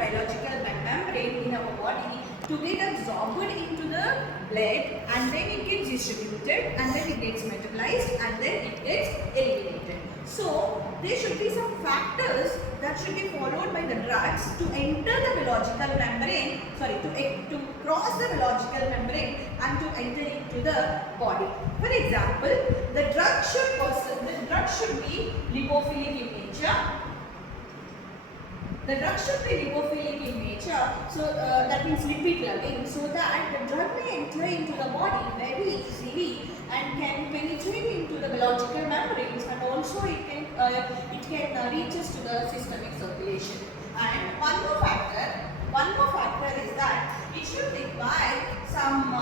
biological membrane in our body to get absorbed into the blood, and then it gets distributed, and then it gets metabolized, and then it gets eliminated. So there should be some factors that should be followed by the drugs to enter the biological membrane, to cross the biological membrane and to enter into the body. For example, the drug should be lipophilic in nature. The drug should be lipophilic in nature, so that means lipid loving, so that the drug may enter into the body very easily and can penetrate into the biological membranes, and also it can reaches to the systemic circulation. And one more factor is that it should require some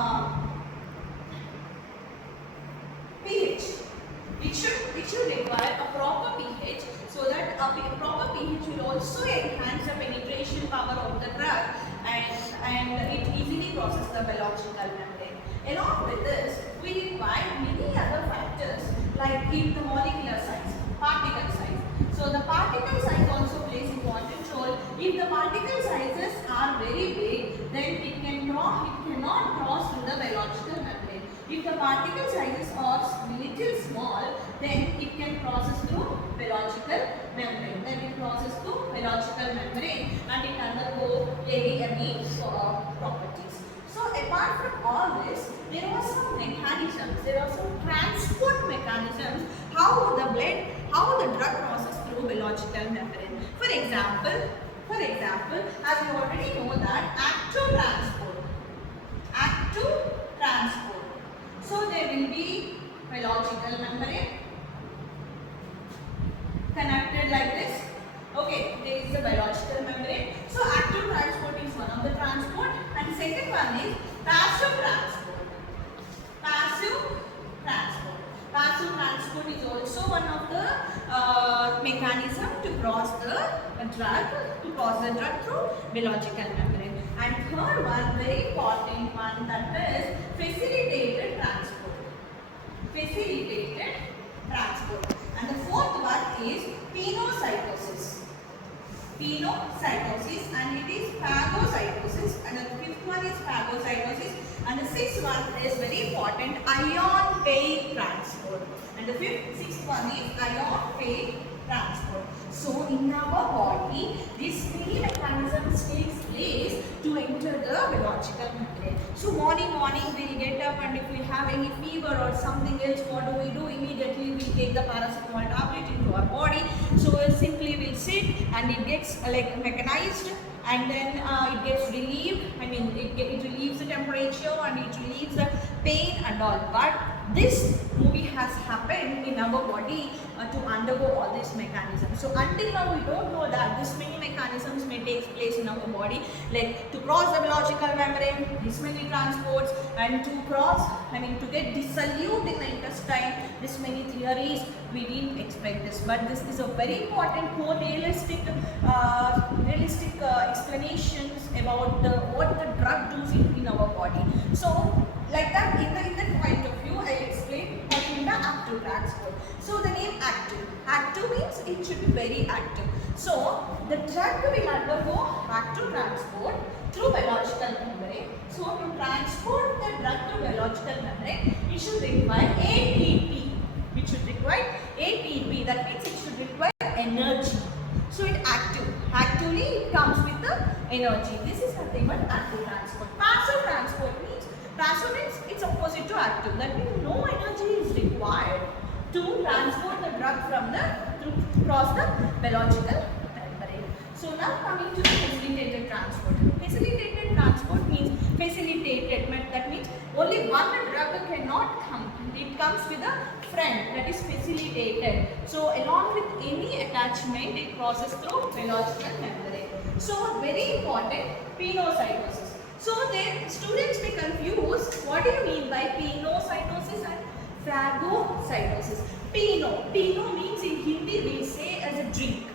pH. It should require a proper pH, so that a proper pH will also enhance the penetration power of the drug, and it easily crosses the biological membrane. Along with this, we require many other factors like in the molecular size, particle size. So the particle size also plays important role. If the particle sizes are very big, then it cannot cross through the biological membrane. If the particle sizes are little small, then it can process through biological membrane. Then it crosses through biological membrane and it undergo any properties. So apart from all this, there are some mechanisms, there are some transport mechanisms how the drug crosses through biological membrane. For example, as you already know that active transport. So there will be biological membrane connected like this. Okay, there is a biological membrane. So active transport is one of the transport, and second one is passive transport. Passive transport is also one of the mechanism to cross the drug through biological membrane. And third one, very important one, that is facilitated transport. And the fourth one is pinocytosis, and it is phagocytosis, and the fifth one is phagocytosis, and the sixth one is very important, ion pair transport, and the sixth one is ion pair transport. So in our body, these three mechanisms takes place to enter the biological membrane. So morning we'll get up, and if we have any fever or something else, what do? Immediately we take the paracetamol tablet into our body. So we'll sit, and it gets like mechanized, and then it gets relieved. It relieves the temperature, and it relieves the pain and all. But this movie has happened in our body to undergo all these mechanisms. So until now we don't know that this many mechanisms may take place in our body, like to cross the biological membrane, this many transports, and to get dissolute in the intestine, this many theories. We didn't expect this, but this is a very important, more realistic explanations about what the drug does in our body. So like that, in that point of view, I explained what is the active transport. So the name active means it should be very active. So the drug will undergo active transport through biological membrane. So to transport the drug through biological membrane, it should require ATP. That means it should require energy. So it actively it comes with the energy. This is nothing but active transport. Passive transport means it's opposite to active. That means no energy is required to transport the drug to cross the biological membrane. So now coming to the facilitated transport. Facilitated transport means that means only one drug cannot come. It comes with a friend, that is facilitated. So along with any attachment, it crosses through biological membrane. So very important, pinocytosis. So then students may confuse, what do you mean by pinocytosis and phagocytosis? Pino means in Hindi we say as a drink.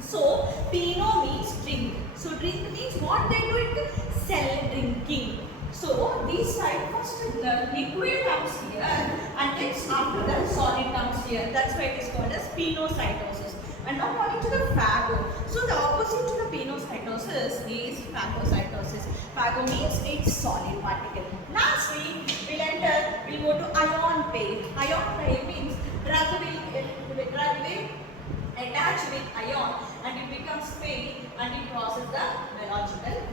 So pino means drink. So drink means what they do it? Cell drinking. So this side first the liquid comes here, and then after that solid comes here. That's why it is called as pinocytosis. And now coming to the phago. So the opposite to the pinocytosis is phagocytosis. Phago means it's solid particle. Lastly, we'll go to ion pair. Ion pair means drug will attach with ion and it becomes pair and it causes the biological